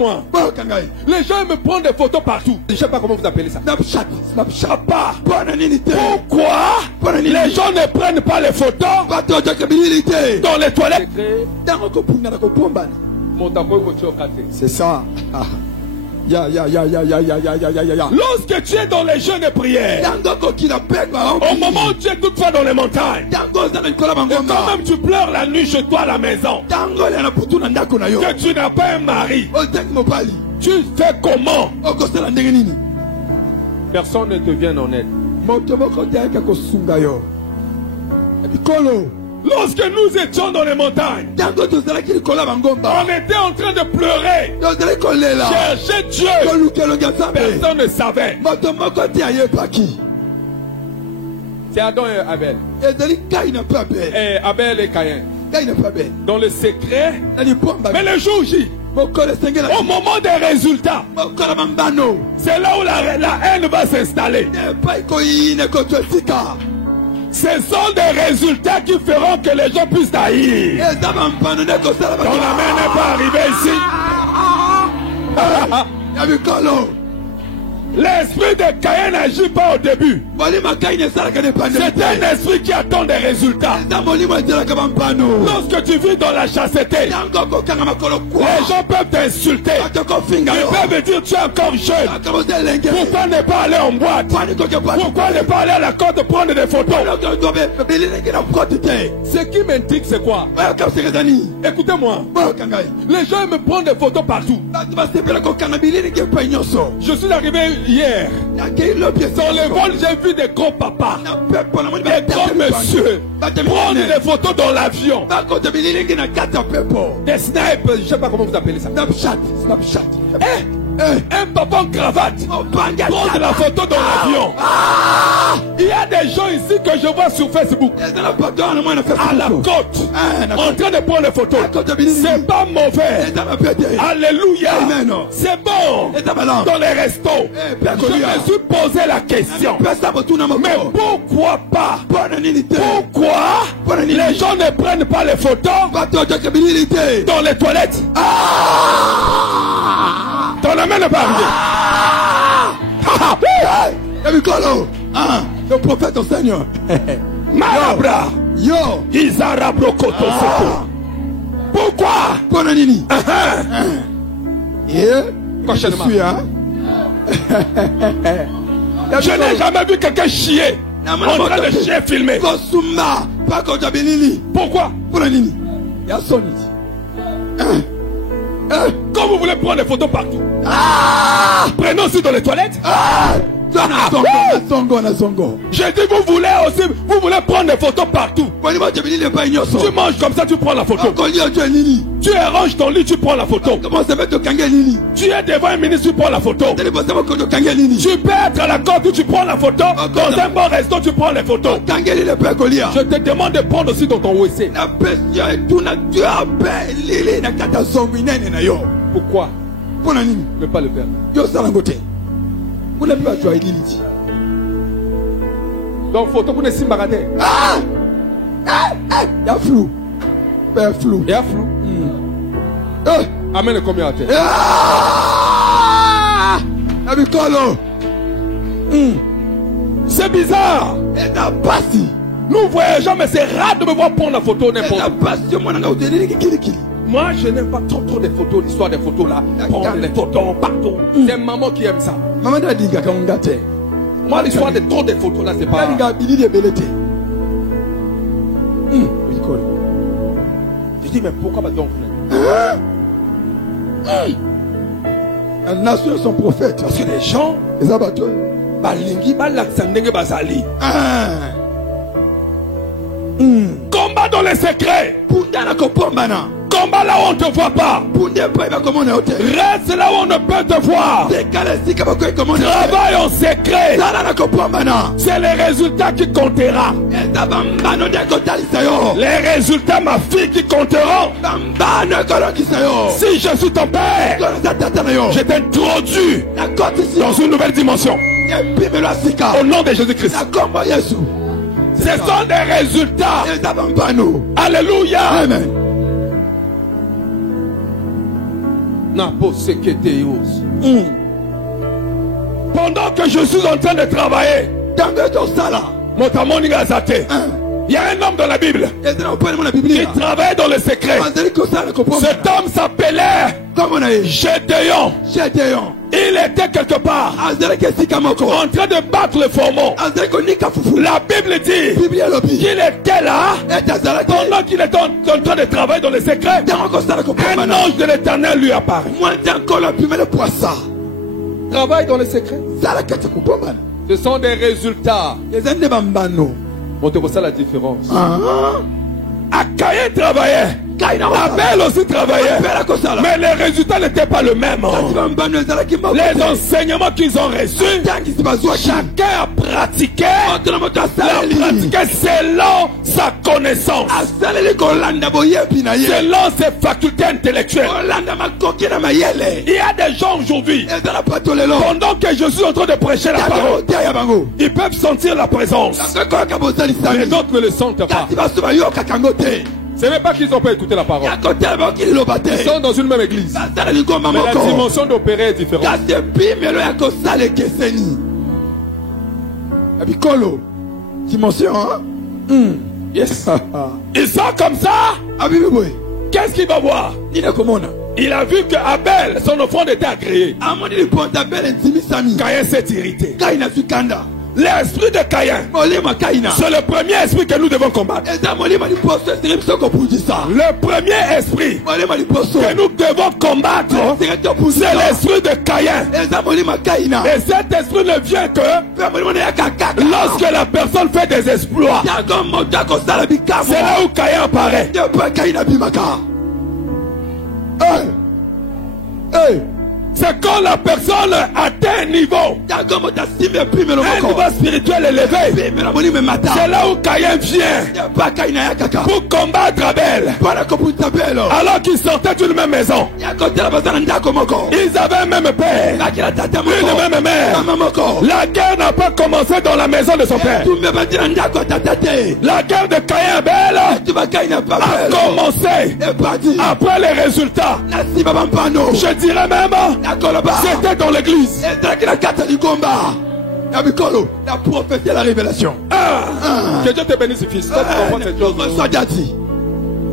Moi, les gens me prennent des photos partout. Je ne sais pas comment vous appelez ça. Snapchat. Papa, pourquoi les gens ne prennent pas les photos dans les toilettes? C'est ça. Lorsque tu es dans les jeûnes de prière, au moment où tu es toutefois dans les montagnes, et quand même tu pleures la nuit chez toi à la maison, que tu n'as pas un mari, tu fais comment? Personne ne te vient en aide. Lorsque nous étions dans les montagnes, on était en train de pleurer, chercher Dieu. Personne ne savait. C'est Adam et Abel. Et Abel et Caïn. Dans le secret. Mais le jour J, au moment des résultats, c'est là où la haine va s'installer. Ce sont des résultats qui feront que les gens puissent haïr. Ton amène n'est pas arrivé ici. L'esprit de Caïn n'agit pas au début. C'est un esprit qui attend des résultats. Lorsque tu vis dans la chasteté, les gens peuvent t'insulter. Ils peuvent dire tu es encore jeune. Pourquoi ne pas aller en boîte? Pourquoi ne pas aller à la côte prendre des photos? Ce qui m'intrigue c'est quoi? Écoutez-moi. Les gens me prennent des photos partout. Je suis arrivé hier. Dans le vol, j'ai vu des gros papas, des gros messieurs prendre des photos dans l'avion. Des snipes, je ne sais pas comment vous appelez ça. Snapchat. Un papa en cravate prendre la photo dans l'avion. Il y a des gens ici que je vois sur Facebook à la côte en train de prendre des photos. C'est pas mauvais. Alléluia. C'est bon. Dans les restos, je me suis posé la question, mais pourquoi pas? Pourquoi les gens ne prennent pas les photos dans les toilettes? Ton amène n'est pas arrivé. Le prophète au Seigneur. Marabra. Izarabro koto soko. Pourquoi? Je n'ai jamais vu quelqu'un chier en train de chier filmer. Pourquoi? Quand vous voulez prendre des photos partout, prenez aussi dans les toilettes. J'ai dit vous voulez prendre des photos partout. Tu manges comme ça, tu prends la photo. Tu arranges ton lit, tu prends la photo. Tu es devant un ministre, tu prends la photo. Tu peux être à la côte où tu prends la photo. Dans un bon resto, tu prends les photos. Je te demande de prendre aussi dans ton WC. Pourquoi ne pas le faire? Donc photo pour ne s'y barater. Il y a flou. Il y a flou. Amène combien à terre? C'est bizarre. Nous voyageons, mais c'est rare de me voir prendre la photo n'importe où. Moi, je n'aime pas trop des photos, l'histoire des photos là. Prendre les photos partout. C'est maman qui aime ça. Moi, l'histoire de trop des photos là, c'est pas. Je dis, mais pourquoi donc? La nation son prophète. Parce que les gens, les abattus, balingi balaksandenge bazali. Combat dans les secrets. Combat là où on ne te voit pas. Reste là où on ne peut te voir. Travaille en secret. C'est les résultats qui compteront. Les résultats, ma fille, qui compteront. Si je suis ton père, je t'introduis dans une nouvelle dimension. Au nom de Jésus-Christ. Ce sont des résultats. Alléluia. Amen. Pendant que je suis en train de travailler, il y a un homme dans la Bible qui travaillait dans le secret. Cet homme s'appelait Gédéon. Il était quelque part en train de battre le formon. La Bible dit qu'il était là pendant qu'il était en train de travailler dans le secret. Un ange de l'Éternel lui apparaît. Travaille dans le secret. Ce sont des résultats. Montrez-moi ça la différence. Caïn travaillait. Abel aussi travaillait. Mais les résultats n'étaient pas le même. Les enseignements qu'ils ont reçus, chacun a pratiqué. Selon sa connaissance, selon ses facultés intellectuelles. Il y a des gens aujourd'hui, pendant que je suis en train de prêcher la parole, ils peuvent sentir la présence. Les autres ne le sentent pas. Ce n'est pas qu'ils n'ont pas écouté la parole. Ils sont dans une même église. Mais la dimension d'opérer est différente. Dimension, hein? Yes. Ils sont comme ça. Qu'est-ce qu'il va voir? Il a vu que Abel, son offrande était agréée. Caïn s'est irrité. L'esprit de Caïn, c'est le premier esprit que nous devons combattre. Le premier esprit que nous devons combattre, c'est l'esprit de Caïn. Et cet esprit ne vient que lorsque la personne fait des exploits. C'est là où Caïn apparaît. C'est quand la personne atteint un niveau spirituel élevé. C'est là où Caïn vient pour combattre Abel. Alors qu'ils sortaient d'une même maison. Ils avaient un même père, une même mère. La guerre n'a pas commencé dans la maison de son père. La guerre de Caïn et Abel a commencé après les résultats. Je dirais même c'était dans l'église. La prophétie et la révélation. Que Dieu te bénisse, fils.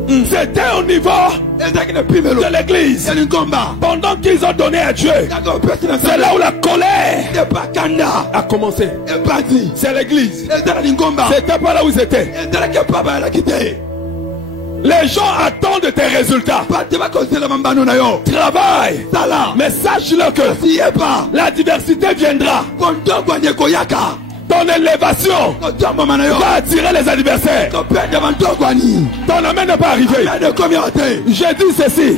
C'était au niveau de l'église. Pendant qu'ils ont donné à Dieu, c'est là où la colère a commencé. C'est l'église. C'était pas là où ils étaient. Les gens attendent tes résultats. Travaille. Mais sache-le que la diversité viendra. Ton élévation va attirer les adversaires. Ton amen n'est pas arrivé. J'ai dit ceci.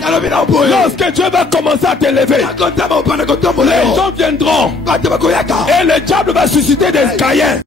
Lorsque Dieu va commencer à t'élever, les gens viendront. Et le diable va susciter des Caïns.